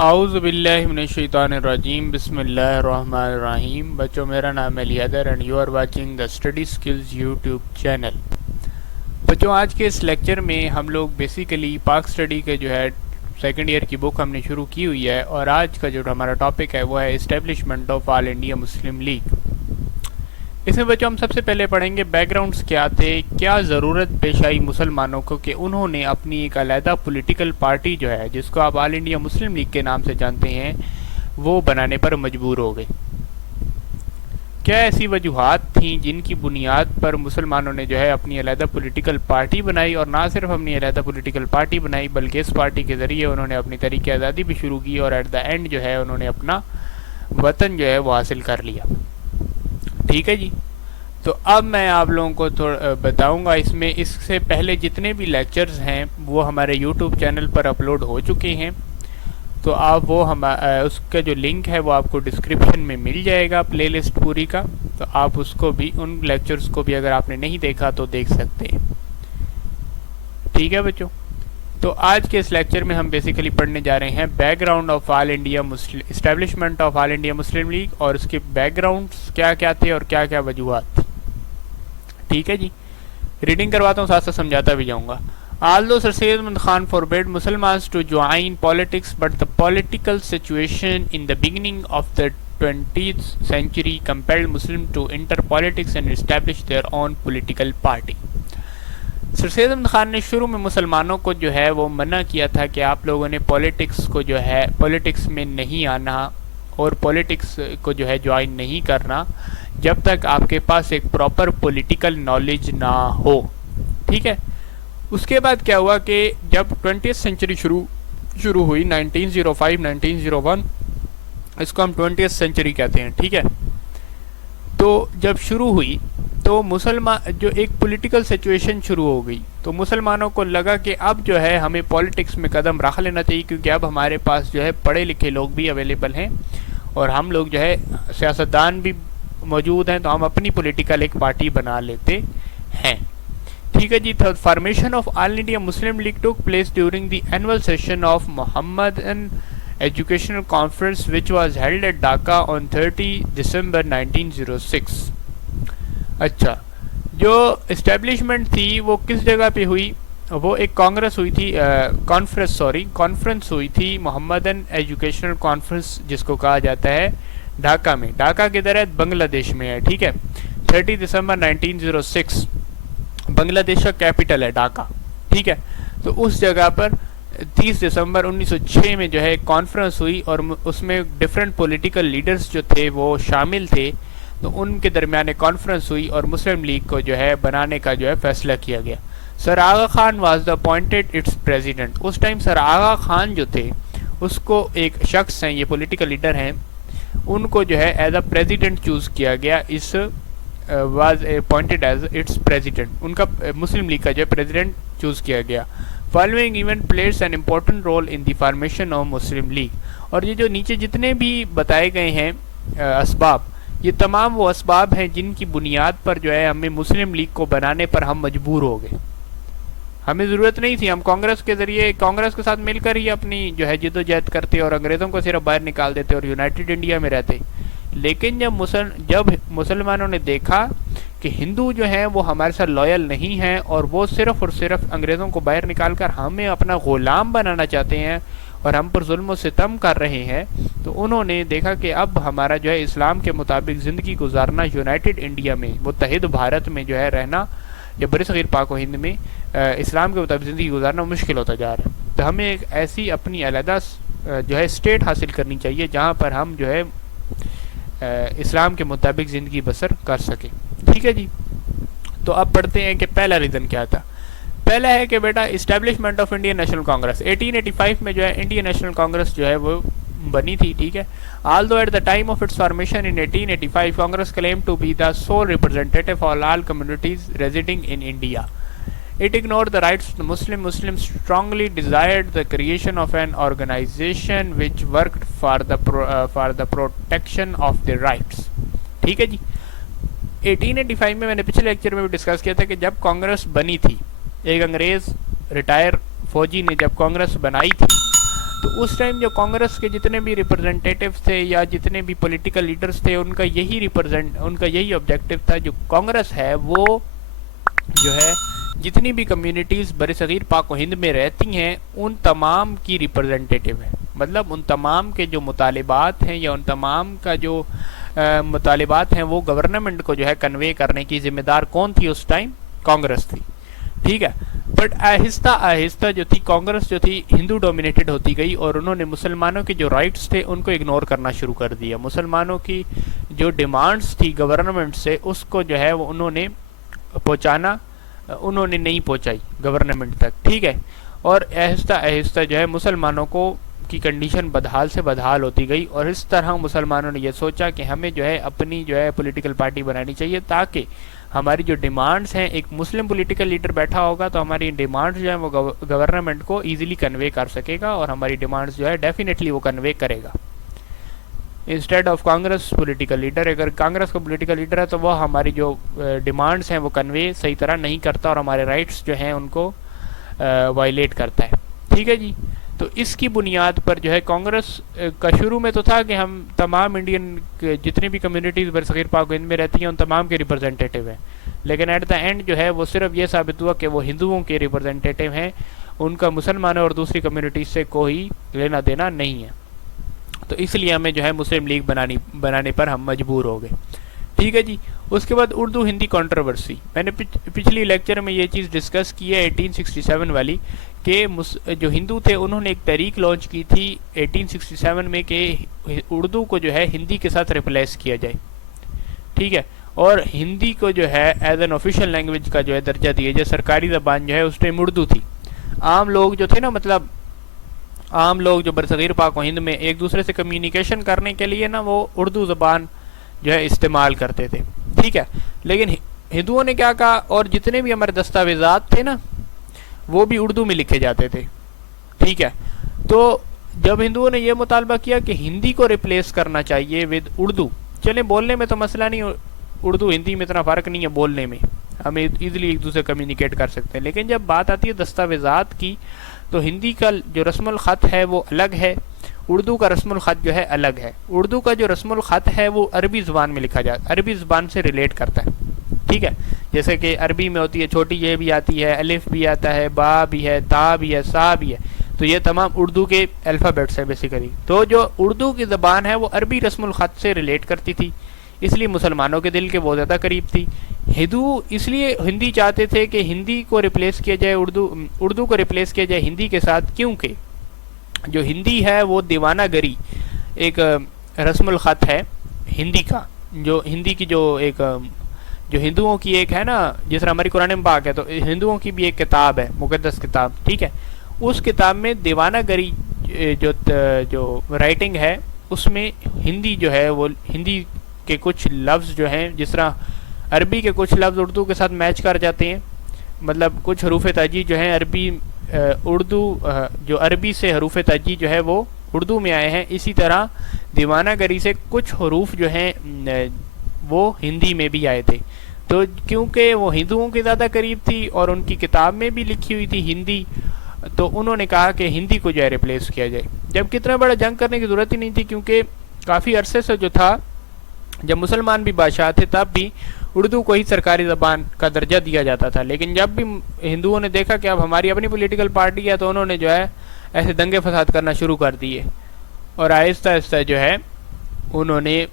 اعوذ باللہ من الشیطان الرجیم، بسم اللہ الرحمن الرحیم۔ بچوں، میرا نام ہے لیادر and you are watching the study skills YouTube channel. بچوں، آج کے اس لیکچر میں ہم لوگ بیسیکلی پاک اسٹڈی کے جو ہے سیکنڈ ایئر کی بک ہم نے شروع کی ہوئی ہے، اور آج کا جو ہمارا ٹاپک ہے وہ ہے establishment of All India Muslim League. اس میں بچوں ہم سب سے پہلے پڑھیں گے بیک گراؤنڈز کیا تھے، کیا ضرورت پیش آئی مسلمانوں کو کہ انہوں نے اپنی ایک علیحدہ پولیٹیکل پارٹی جو ہے جس کو آپ آل انڈیا مسلم لیگ کے نام سے جانتے ہیں وہ بنانے پر مجبور ہو گئے۔ کیا ایسی وجوہات تھیں جن کی بنیاد پر مسلمانوں نے جو ہے اپنی علیحدہ پولیٹیکل پارٹی بنائی، اور نہ صرف اپنی علیحدہ پولیٹیکل پارٹی بنائی بلکہ اس پارٹی کے ذریعے انہوں نے اپنی تحریک آزادی بھی شروع کی، اور ایٹ دا اینڈ جو ہے انہوں نے اپنا وطن جو ہے وہ حاصل کر لیا۔ ٹھیک ہے جی، تو اب میں آپ لوگوں کو بتاؤں گا اس سے پہلے جتنے بھی لیکچرز ہیں وہ ہمارے یوٹیوب چینل پر اپلوڈ ہو چکے ہیں، تو آپ وہ اس کا جو لنک ہے وہ آپ کو ڈسکرپشن میں مل جائے گا، پلے لسٹ پوری کا، تو آپ اس کو بھی، ان لیکچرز کو بھی اگر آپ نے نہیں دیکھا تو دیکھ سکتے ہیں۔ ٹھیک ہے بچوں، تو آج کے اس لیکچر میں ہم بیسیکلی پڑھنے جا رہے ہیں back ground of All India establishment of All India Muslim League, اور اس کے بیک گراؤنڈس کیا کیا تھے اور کیا کیا وجوہات تھی۔ ٹھیک ہے جی، ریڈنگ کرواتا ہوں، ساتھ ساتھ سمجھاتا بھی جاؤں گا۔ Although Sir Syed Ahmad Khan forbade Muslims to join politics, but the political situation in the beginning of the 20th century compelled Muslims to enter politics and establish their own political party. سر سید احمد خان نے شروع میں مسلمانوں کو جو ہے وہ منع کیا تھا کہ آپ لوگوں نے پولیٹکس کو جو ہے پولیٹکس میں نہیں آنا اور پولیٹکس کو جو ہے جوائن نہیں کرنا جب تک آپ کے پاس ایک پراپر پولیٹیکل نالج نہ ہو۔ ٹھیک ہے، اس کے بعد کیا ہوا کہ جب 20th سینچری شروع ہوئی 1905 1901، اس کو ہم 20th سینچری کہتے ہیں، ٹھیک ہے، تو جب شروع ہوئی تو مسلمان جو ایک پولیٹیکل سچویشن شروع ہو گئی، تو مسلمانوں کو لگا کہ اب جو ہے ہمیں پولیٹکس میں قدم رکھ لینا چاہیے، کیونکہ اب ہمارے پاس جو ہے پڑھے لکھے لوگ بھی اویلیبل ہیں اور ہم لوگ جو ہے سیاستدان بھی موجود ہیں، تو ہم اپنی پولیٹیکل ایک پارٹی بنا لیتے ہیں۔ ٹھیک ہے جی، formation of All India Muslim League took place during the annual session of Mohammedan Educational Conference which was held at Dhaka on 30 December 1906۔ اچھا، جو اسٹیبلشمنٹ تھی وہ کس جگہ پہ ہوئی؟ وہ ایک کانگریس ہوئی تھی، کانفرنس ہوئی تھی، محمدن ایجوکیشنل کانفرنس جس کو کہا جاتا ہے ڈھاکہ میں، ڈھاکہ کے درد بنگلہ دیش میں ہے۔ ٹھیک ہے، 30 دسمبر 1906 بنگلہ دیش کا کیپٹل ہے ڈھاکہ۔ ٹھیک ہے، تو اس جگہ پر 30 دسمبر 1906 میں جو ہے ایک کانفرنس ہوئی، اور اس میں ڈفرینٹ پولیٹیکل لیڈرز جو تھے وہ شامل تھے، تو ان کے درمیان ایک کانفرنس ہوئی اور مسلم لیگ کو جو ہے بنانے کا جو ہے فیصلہ کیا گیا۔ Sir Aga Khan was the appointed its president. اس ٹائم سر آغا خان جو تھے اس کو ایک شخص ہیں، یہ پولیٹیکل لیڈر ہیں، ان کو جو ہے ایز اے پریزیڈنٹ چوز کیا گیا، اس was appointed as its president, ان کا مسلم لیگ کا جو ہے پریزیڈنٹ چوز کیا گیا۔ Following event plays an important role in the formation of Muslim League. اور یہ جو نیچے جتنے بھی بتائے گئے ہیں اسباب، یہ تمام وہ اسباب ہیں جن کی بنیاد پر جو ہے ہمیں مسلم لیگ کو بنانے پر ہم مجبور ہو گئے۔ ہمیں ضرورت نہیں تھی، ہم کانگریس کے ذریعے کانگریس کے ساتھ مل کر ہی اپنی جو ہے جد و جہد کرتے اور انگریزوں کو صرف باہر نکال دیتے اور یونائٹڈ انڈیا میں رہتے، لیکن جب مسلمانوں نے دیکھا کہ ہندو جو ہیں وہ ہمارے ساتھ لویل نہیں ہیں اور وہ صرف اور صرف انگریزوں کو باہر نکال کر ہمیں اپنا غلام بنانا چاہتے ہیں اور ہم پر ظلم و ستم کر رہے ہیں، تو انہوں نے دیکھا کہ اب ہمارا جو ہے اسلام کے مطابق زندگی گزارنا یونائٹڈ انڈیا میں، متحد بھارت میں جو ہے رہنا، یا برصغیر پاک و ہند میں اسلام کے مطابق زندگی گزارنا مشکل ہوتا جا رہا ہے۔ تو ہمیں ایک ایسی اپنی علیحدہ جو ہے اسٹیٹ حاصل کرنی چاہیے جہاں پر ہم جو ہے اسلام کے مطابق زندگی بسر کر سکیں۔ ٹھیک ہے جی، تو اب پڑھتے ہیں کہ پہلا ریزن کیا تھا۔ پہلا ہے کہ بیٹا establishment of Indian National Congress 1885 میں جو ہے انڈین نیشنل کانگریس جو ہے وہ بنی تھی۔ ٹھیک ہے، although at the time of its formation in 1885 Congress claimed to be the sole representative of all communities residing in India, it ignored the rights of the Muslims strongly desired the creation of an organization which worked for the protection of their rights۔ ٹھیک ہے جی، 1885 میں نے پچھلے lecture میں بھی discuss کیا تھا کہ جب کانگریس بنی تھی، ایک انگریز ریٹائر فوجی نے جب کانگریس بنائی تھی، تو اس ٹائم جو کانگریس کے جتنے بھی ریپرزنٹیٹیوز تھے یا جتنے بھی پولیٹیکل لیڈرز تھے، ان کا یہی آبجیکٹو تھا، جو کانگریس ہے وہ جو ہے جتنی بھی کمیونٹیز برصغیر پاک و ہند میں رہتی ہیں ان تمام کی ریپرزنٹیٹیو ہے. مطلب ان تمام کے جو مطالبات ہیں یا ان تمام کا جو مطالبات ہیں وہ گورنمنٹ کو جو ہے کنوے کرنے کی ذمہ دار کون تھی اس ٹائم؟ کانگریس تھی. ٹھیک ہے. بٹ آہستہ آہستہ جو تھی کانگریس جو تھی ہندو ڈومینیٹڈ ہوتی گئی، اور انہوں نے مسلمانوں کے جو رائٹس تھے ان کو اگنور کرنا شروع کر دیا. مسلمانوں کی جو ڈیمانڈس تھی گورنمنٹ سے اس کو جو ہے وہ انہوں نے نہیں پہنچائی گورنمنٹ تک. ٹھیک ہے. اور آہستہ آہستہ جو ہے مسلمانوں کی کنڈیشن بدحال سے بدحال ہوتی گئی، اور اس طرح مسلمانوں نے یہ سوچا کہ ہمیں جو ہے اپنی جو ہے پولیٹیکل پارٹی بنانی چاہیے، تاکہ ہماری جو ڈیمانڈز ہیں، ایک مسلم پولیٹیکل لیڈر بیٹھا ہوگا تو ہماری ڈیمانڈز جو ہیں وہ گورنمنٹ کو ایزیلی کنوے کر سکے گا، اور ہماری ڈیمانڈز جو ہے ڈیفینیٹلی وہ کنوے کرے گا. Instead of Congress political leader, اگر کانگریس کا پولیٹیکل لیڈر ہے تو وہ ہماری جو ڈیمانڈز ہیں وہ کنوے صحیح طرح نہیں کرتا، اور ہمارے رائٹس جو ہیں ان کو وائلیٹ کرتا ہے. ٹھیک ہے جی. تو اس کی بنیاد پر جو ہے کانگریس کا شروع میں تو تھا کہ ہم تمام انڈین جتنی بھی کمیونٹیز برصغیر پاک و ہند میں رہتی ہیں ان تمام کے ریپرزنٹیٹیو ہیں، لیکن ایٹ دا اینڈ جو ہے وہ صرف یہ ثابت ہوا کہ وہ ہندوؤں کے ریپرزنٹیٹیو ہیں، ان کا مسلمانوں اور دوسری کمیونٹیز سے کوئی لینا دینا نہیں ہے. تو اس لیے ہمیں جو ہے مسلم لیگ بنانے پر ہم مجبور ہو گئے. ٹھیک ہے جی. اس کے بعد اردو ہندی کنٹروورسی، میں نے پچھلی لیکچر میں یہ چیز ڈسکس کی ہے 1867 والی، کہ جو ہندو تھے انہوں نے ایک تحریک لانچ کی تھی 1867 میں کہ اردو کو جو ہے ہندی کے ساتھ ریپلیس کیا جائے. ٹھیک ہے. اور ہندی کو جو ہے ایز این آفیشیل لینگویج کا جو ہے درجہ دیا جائے. سرکاری زبان جو ہے اس ٹائم اردو تھی. عام لوگ جو تھے نا، مطلب عام لوگ جو برصغیر پاک و ہند میں ایک دوسرے سے کمیونیکیشن کرنے کے لیے نا وہ اردو زبان جو ہے استعمال کرتے تھے. ٹھیک ہے. لیکن ہندوؤں نے کیا کہا، اور جتنے بھی ہمارے دستاویزات تھے نا وہ بھی اردو میں لکھے جاتے تھے. ٹھیک ہے. تو جب ہندوؤں نے یہ مطالبہ کیا کہ ہندی کو ریپلیس کرنا چاہیے ود اردو، چلیں بولنے میں تو مسئلہ نہیں، اردو ہندی میں اتنا فرق نہیں ہے بولنے میں، ہم ایزیلی ایک دوسرے کمیونیکیٹ کر سکتے ہیں. لیکن جب بات آتی ہے دستاویزات کی تو ہندی کا جو رسم الخط ہے وہ الگ ہے، اردو کا رسم الخط جو ہے الگ ہے. اردو کا جو رسم الخط ہے وہ عربی زبان میں لکھا جاتا ہے، عربی زبان سے ریلیٹ کرتا ہے. ٹھیک ہے. جیسے کہ عربی میں ہوتی ہے چھوٹی یہ بھی آتی ہے، الف بھی آتا ہے، با بھی ہے، تا بھی ہے، سا بھی ہے. تو یہ تمام اردو کے الفابیٹس ہیں بیسیکلی. تو جو اردو کی زبان ہے وہ عربی رسم الخط سے ریلیٹ کرتی تھی، اس لیے مسلمانوں کے دل کے بہت زیادہ قریب تھی. ہندو اس لیے ہندی چاہتے تھے کہ ہندی کو ریپلیس کیا جائے، اردو کو ریپلیس کیا جائے ہندی کے ساتھ، کیونکہ جو ہندی ہے وہ دیوانہ گری ایک رسم الخط ہے ہندی کا، جو ہندی کی جو ہندوؤں کی ایک ہے نا، جس طرح ہماری قرآن پاک ہے تو ہندوؤں کی بھی ایک کتاب ہے، مقدس کتاب. ٹھیک ہے. اس کتاب میں دیوانہ گری جو رائٹنگ ہے اس میں ہندی جو ہے وہ ہندی کے کچھ لفظ جو ہیں، جس طرح عربی کے کچھ لفظ اردو کے ساتھ میچ کر جاتے ہیں، مطلب کچھ حروف تہجی جو ہیں جو عربی سے حروف تہجی جو ہے وہ اردو میں آئے ہیں، اسی طرح دیوانہ گری سے کچھ حروف جو ہیں وہ ہندی میں بھی آئے تھے. تو کیونکہ وہ ہندوؤں کے زیادہ قریب تھی اور ان کی کتاب میں بھی لکھی ہوئی تھی ہندی، تو انہوں نے کہا کہ ہندی کو جو ہے ریپلیس کیا جائے. جب کتنا بڑا جنگ کرنے کی ضرورت ہی نہیں تھی، کیونکہ کافی عرصے سے جو تھا جب مسلمان بھی بادشاہ تھے تب بھی اردو کو ہی سرکاری زبان کا درجہ دیا جاتا تھا. لیکن جب بھی ہندوؤں نے دیکھا کہ اب ہماری اپنی پولیٹیکل پارٹی ہے تو انہوں نے جو ہے ایسے دنگے فساد کرنا شروع کر دیے، اور آہستہ آہستہ جو ہے انہوں نے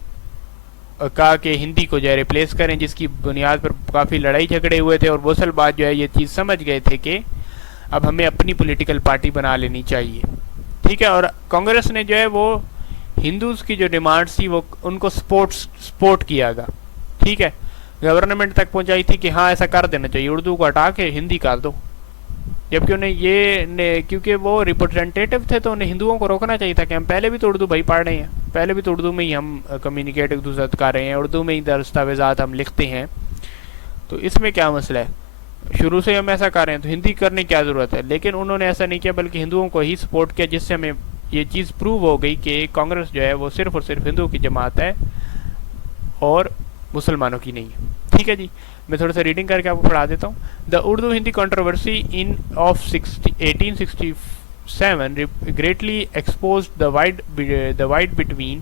کہا کہ ہندی کو جو ہے ریپلیس کریں، جس کی بنیاد پر کافی لڑائی جھگڑے ہوئے تھے، اور بوسل بعد جو ہے یہ چیز سمجھ گئے تھے کہ اب ہمیں اپنی پولیٹیکل پارٹی بنا لینی چاہیے. ٹھیک ہے. اور کانگریس نے جو ہے وہ ہندوز کی جو ڈیمانڈس تھی وہ ان کو سپورٹ کیا گا. ٹھیک ہے. گورنمنٹ تک پہنچائی تھی کہ ہاں ایسا کر دینا چاہیے، اردو کو ہٹا کے ہندی کر دو. جبکہ انہیں کیونکہ وہ ریپرزینٹیٹیو تھے تو انہیں ہندوؤں کو روکنا چاہیے تھا کہ ہم پہلے بھی تو اردو بھائی پڑھ رہے ہیں، پہلے بھی تو اردو میں ہی ہم کمیونیکیٹ ایک دوسرے کر رہے ہیں، اردو میں ہی دستاویزات ہم لکھتے ہیں، تو اس میں کیا مسئلہ ہے؟ شروع سے ہم ایسا کر رہے ہیں تو ہندی کرنے کی کیا ضرورت ہے؟ لیکن انہوں نے ایسا نہیں کیا، بلکہ ہندوؤں کو ہی سپورٹ کیا، جس سے ہمیں یہ چیز پروو ہو گئی کہ کانگریس جو ہے وہ صرف اور صرف ہندوؤں کی جماعت ہے اور مسلمانوں کی نہیں ہے. ٹھیک ہے جی. میں تھوڑا سا ریڈنگ کر کے آپ کو پڑھا دیتا ہوں. The Urdu Hindi controversy of 1867 1947 greatly exposed the wide between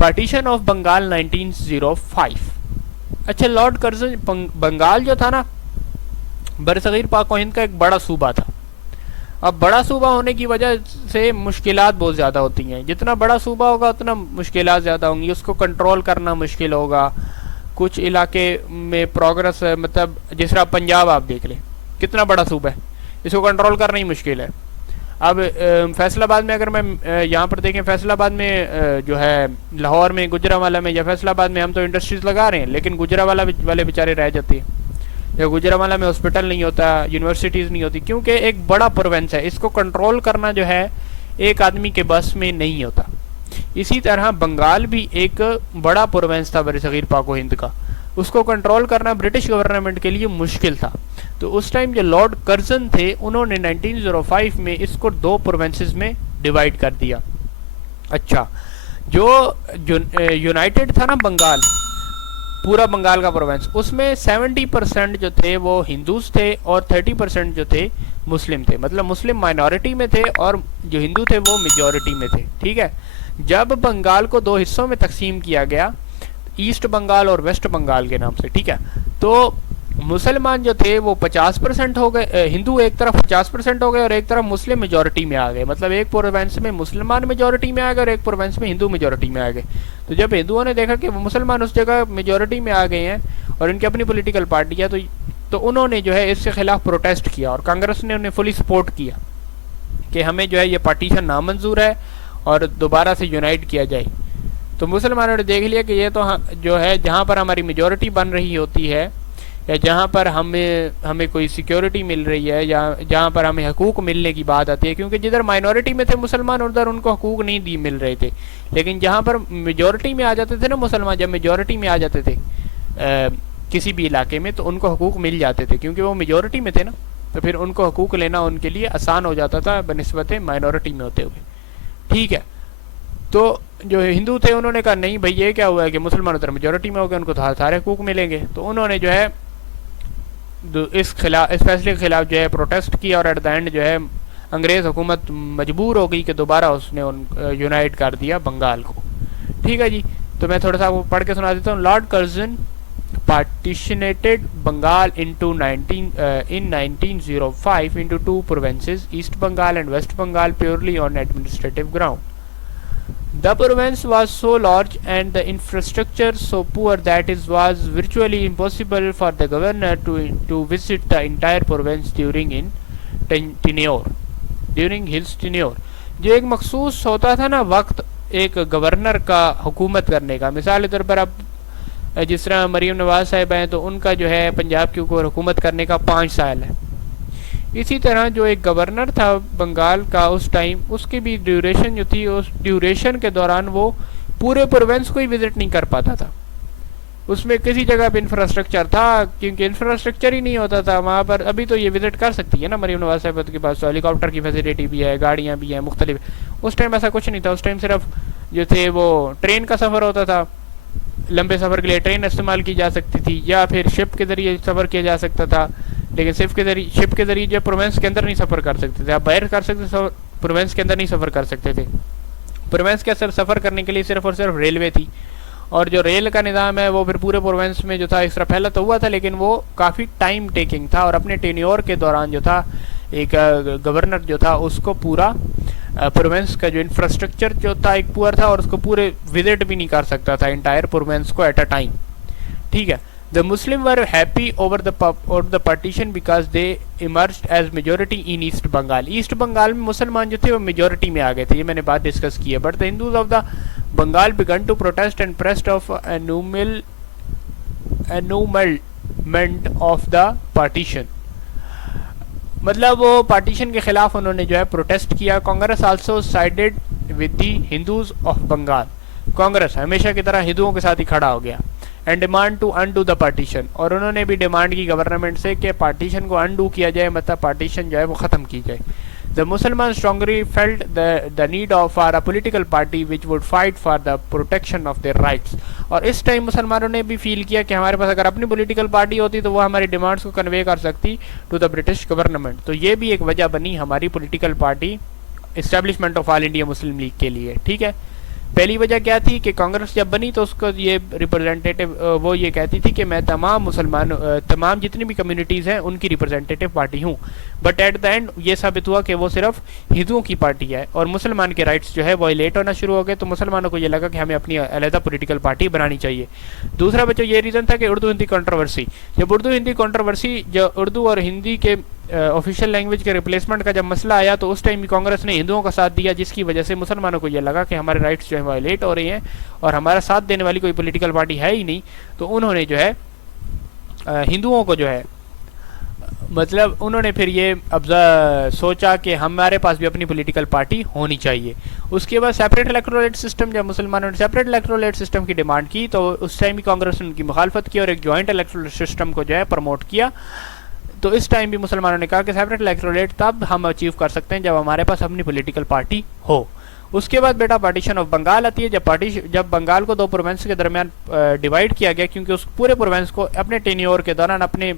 partition of Bengal 1905. اچھا لارڈ کرزن بنگال جو تھا نا برصغیر پاک و ہند کا ایک بڑا صوبہ تھا. اب بڑا صوبہ ہونے کی وجہ سے مشکلات بہت زیادہ ہوتی ہیں. جتنا بڑا صوبہ ہوگا اتنا مشکلات زیادہ ہوں گی, اس کو کنٹرول کرنا مشکل ہوگا. کچھ علاقے میں پروگرس مطلب جس طرح پنجاب آپ دیکھ لیں کتنا بڑا صوبہ ہے, اس کو کنٹرول کرنا ہی مشکل ہے. اب فیصل آباد میں اگر میں یہاں پر دیکھیں, فیصل آباد میں جو ہے لاہور میں گجرانوالہ میں یا فیصل آباد میں ہم تو انڈسٹریز لگا رہے ہیں, لیکن گجرانوالہ والے بیچارے رہ جاتے ہیں. یا گجرانوالہ میں ہاسپٹل نہیں ہوتا, یونیورسٹیز نہیں ہوتی, کیونکہ ایک بڑا پروونس ہے, اس کو کنٹرول کرنا جو ہے ایک آدمی کے بس میں نہیں ہوتا. اسی طرح بنگال بھی ایک بڑا پروونس تھا برصغیر پاک و ہند کا, اس کو کنٹرول کرنا برٹش گورنمنٹ کے لیے مشکل تھا. تو اس ٹائم جو لارڈ کرزن تھے انہوں نے 1905 میں اس کو 2 پروونسز میں ڈیوائیڈ کر دیا. اچھا جو یونائٹڈ تھا نا بنگال, پورا بنگال کا پروونس, اس میں 70% جو تھے وہ ہندوز تھے اور 30% جو تھے مسلم تھے. مطلب مسلم مائنورٹی میں تھے اور جو ہندو تھے وہ میجورٹی میں تھے. ٹھیک ہے, جب بنگال کو 2 حصوں میں تقسیم کیا گیا, ایسٹ بنگال اور ویسٹ بنگال کے نام سے, ٹھیک ہے, تو مسلمان جو تھے وہ 50% ہو گئے, ہندو ایک طرف 50% ہو گئے اور ایک طرف مسلم میجورٹی میں آ گئے. مطلب ایک پروونس میں مسلمان میجورٹی میں آ گئے اور ایک پروونس میں ہندو میجورٹی میں آ گئے. تو جب ہندوؤں نے دیکھا کہ وہ مسلمان اس جگہ میجورٹی میں آ گئے ہیں اور ان کی اپنی پولیٹیکل پارٹی ہے, تو انہوں نے جو ہے اس کے خلاف پروٹیسٹ کیا, اور کانگریس نے انہیں فلی سپورٹ کیا کہ ہمیں جو ہے یہ پارٹیشن نامنظور ہے اور دوبارہ سے یونائٹ کیا جائے. تو مسلمانوں نے دیکھ لیا کہ یہ تو جو ہے جہاں پر ہماری میجورٹی بن رہی ہوتی ہے یا جہاں پر ہمیں کوئی سیکیورٹی مل رہی ہے یا جہاں پر ہمیں حقوق ملنے کی بات آتی ہے, کیونکہ جدھر مائنورٹی میں تھے مسلمان ادھر ان کو حقوق نہیں مل رہے تھے, لیکن جہاں پر میجورٹی میں آ جاتے تھے نا مسلمان, جب میجورٹی میں آ جاتے تھے کسی بھی علاقے میں تو ان کو حقوق مل جاتے تھے, کیونکہ وہ میجورٹی میں تھے نا, تو پھر ان کو حقوق لینا ان کے لیے آسان ہو جاتا تھا بنسبت مائنورٹی میں ہوتے ہوئے. ٹھیک ہے, تو جو ہندو تھے انہوں نے کہا نہیں بھائی یہ کیا ہوا ہے کہ مسلمان ادھر میجورٹی میں ہو گئے, ان کو سارے حقوق ملیں گے. تو انہوں نے جو ہے اس فیصلے کے خلاف جو ہے پروٹیسٹ کیا, اور ایٹ دا اینڈ جو ہے انگریز حکومت مجبور ہو گئی کہ دوبارہ اس نے یونائٹ کر دیا بنگال کو. ٹھیک ہے جی, تو میں تھوڑا سا وہ پڑھ کے سنا دیتا ہوں. Lord Curzon partitionated Bengal in 1905 into 2 provinces, East Bengal and West Bengal, purely on administrative ground. The province was so large and the infrastructure so poor that it was virtually impossible for the governor to visit the entire province during his tenure. جو ایک مخصوص ہوتا تھا نا وقت ایک governor کا حکومت کرنے کا, مثال کے طور پر اب جس طرح مریم نواز صاحب ہیں تو ان کا جو ہے پنجاب کے اوپر حکومت کرنے کا 5 سال ہے. اسی طرح جو ایک گورنر تھا بنگال کا اس ٹائم, اس کی بھی ڈیوریشن جو تھی, اس ڈیوریشن کے دوران وہ پورے پروونس کو ہی وزٹ نہیں کر پاتا تھا. اس میں کسی جگہ پہ انفراسٹرکچر تھا, کیونکہ انفراسٹرکچر ہی نہیں ہوتا تھا وہاں پر. ابھی تو یہ وزٹ کر سکتی ہے نا مریم نواز صاحب کے پاس, تو ہیلی کاپٹر کی فیسلٹی بھی ہے, گاڑیاں بھی ہیں مختلف. اس ٹائم ایسا کچھ نہیں تھا, اس ٹائم صرف جو تھے وہ ٹرین کا سفر ہوتا تھا, لمبے سفر کے لیے ٹرین استعمال کی جا سکتی تھی یا پھر شپ کے ذریعے سفر کیا جا سکتا تھا, لیکن شپ کے ذریعے جو پروونس کے اندر نہیں سفر کر سکتے تھے. آپ باہر کر سکتے تھے, پروونس کے اندر نہیں سفر کر سکتے تھے. پروونس کے اندر سفر کرنے کے لیے صرف اور صرف ریلوے تھی, اور جو ریل کا نظام ہے وہ پھر پورے پروونس میں جو تھا اس طرح پھیلا تو ہوا تھا, لیکن وہ کافی ٹائم ٹیکنگ تھا, اور اپنے ٹینیور کے دوران جو تھا ایک گورنر جو تھا اس کو پورا پروونس کا جو انفراسٹرکچر جو تھا ایک پور تھا, اور اس کو پورے وزٹ بھی نہیں کر سکتا تھا انٹائر پروونس کو ایٹ اے ٹائم. ٹھیک ہے, the Muslims were happy over the partition because they emerged as majority in East Bengal. East Bengal میں مسلمان جو تھے وہ میجورٹی میں آ گئے تھے, یہ میں نے بات ڈسکس کی ہے. but the Hindus of the Bengal began to protest and pressed of annulment of the partition. مطلب وہ پارٹیشن کے خلاف انہوں نے جو ہے پروٹیسٹ کیا. Congress also sided with the Hindus of Bengal. Congress ہمیشہ کی طرح ہندوؤں کے ساتھ ہی کھڑا ہو گیا. And demand to undo the partition, اور انہوں نے بھی ڈیمانڈ کی گورنمنٹ سے کہ پارٹیشن کو انڈو کیا جائے, مطلب پارٹیشن جو ہے وہ ختم کی جائے. The Muslims strongly felt the need for a political party which would fight for the protection of their rights. اور اس ٹائم مسلمانوں نے بھی فیل کیا کہ ہمارے پاس اگر اپنی پولیٹیکل پارٹی ہوتی تو وہ ہماری ڈیمانڈس کو کنوے کر سکتی ٹو دا برٹش گورنمنٹ. تو یہ بھی ایک وجہ بنی ہماری political party establishment of All India Muslim league کے لیے. ٹھیک ہے, پہلی وجہ کیا تھی کہ کانگریس جب بنی تو اس کو یہ ریپرزینٹیٹو وہ یہ کہتی تھی کہ میں تمام جتنی بھی کمیونٹیز ہیں ان کی ریپرزینٹیٹو پارٹی ہوں، بٹ ایٹ دا اینڈ یہ ثابت ہوا کہ وہ صرف ہندوؤں کی پارٹی ہے اور مسلمان کے رائٹس جو ہے وہ لیٹ ہونا شروع ہو گئے، تو مسلمانوں کو یہ لگا کہ ہمیں اپنی علیحدہ پولیٹیکل پارٹی بنانی چاہیے۔ دوسرا بچوں یہ ریزن تھا کہ اردو ہندی کنٹروورسی، جب اردو ہندی کنٹروورسی جو اردو اور ہندی کے آفیشیل لینگویج کے ریپلیسمنٹ کا جب مسئلہ آیا تو اس ٹائم کانگریس نے ہندوؤں کا ساتھ دیا، جس کی وجہ سے مسلمانوں کو یہ لگا کہ ہمارے رائٹس جو ہیں وائلیٹ ہو رہے ہیں اور ہمارا ساتھ دینے والی کوئی پولیٹیکل پارٹی ہے ہی نہیں، تو انہوں نے جو ہے ہندوؤں کو جو ہے مطلب انہوں نے پھر یہ سوچا کہ ہمارے پاس بھی اپنی پولیٹیکل پارٹی ہونی چاہیے۔ اس کے بعد سیپریٹ الیکٹوریٹ سسٹم، جب مسلمانوں نے سیپریٹ الیکٹوریٹ سسٹم کی ڈیمانڈ کی تو اس ٹائم بھی کانگریس نے ان کی مخالفت کی اور ایک جوائنٹ الیکٹوریٹ سسٹم کو جو ہے پروموٹ کیا۔ تو اس ٹائم بھی مسلمانوں نے کہا کہ سیپریٹ الیکٹوریٹ تب ہم اچیو کر سکتے ہیں جب ہمارے پاس اپنی پولیٹیکل پارٹی ہو۔ اس کے بعد بیٹا پارٹیشن آف بنگال آتی ہے، جب بنگال کو دو پروونس کے درمیان ڈیوائڈ کیا گیا، کیونکہ اس پورے پروونس کو اپنے ٹینیور کے دوران اپنے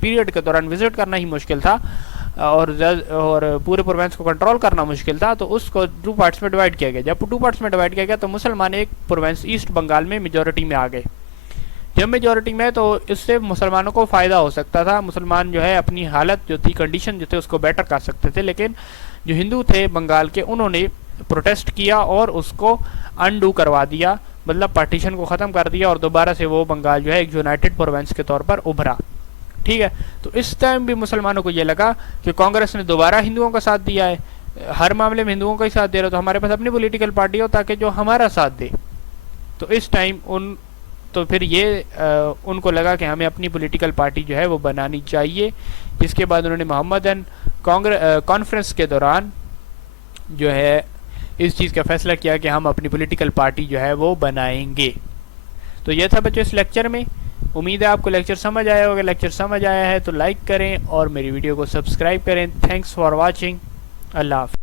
پیریڈ کے دوران وزٹ کرنا ہی مشکل تھا اور پورے پروونس کو کنٹرول کرنا مشکل تھا، تو اس کو 2 پارٹس میں ڈیوائڈ کیا گیا۔ جب 2 پارٹس میں ڈیوائڈ کیا گیا تو مسلمان ایک پروونس ایسٹ بنگال میں میجورٹی میں آ گئے۔ جب میجورٹی میں تو اس سے مسلمانوں کو فائدہ ہو سکتا تھا، مسلمان جو ہے اپنی حالت جو تھی، کنڈیشن جو تھے اس کو بیٹر کر سکتے تھے، لیکن جو ہندو تھے بنگال کے انہوں نے پروٹیسٹ کیا اور اس کو انڈو کروا دیا، مطلب پارٹیشن کو ختم کر دیا اور دوبارہ سے وہ بنگال جو ہے ایک یونائٹڈ پروونس کے طور پر ابھرا۔ ٹھیک ہے، تو اس ٹائم بھی مسلمانوں کو یہ لگا کہ کانگریس نے دوبارہ ہندوؤں کا ساتھ دیا ہے، ہر معاملے میں ہندوؤں کا ہی ساتھ دے رہا، تو ہمارے پاس اپنی پولیٹیکل پارٹی ہو تاکہ جو ہمارا ساتھ دے۔ تو اس ٹائم تو پھر یہ ان کو لگا کہ ہمیں اپنی پولیٹیکل پارٹی جو ہے وہ بنانی چاہیے، جس کے بعد انہوں نے محمدن کانفرنس کے دوران جو ہے اس چیز کا فیصلہ کیا کہ ہم اپنی پولیٹیکل پارٹی جو ہے وہ بنائیں گے۔ تو یہ تھا بچوں اس لیکچر میں، امید ہے آپ کو لیکچر سمجھ آیا ہوگا۔ لیکچر سمجھ آیا ہے تو لائک کریں اور میری ویڈیو کو سبسکرائب کریں۔ تھینکس فار واچنگ، اللہ حافظ۔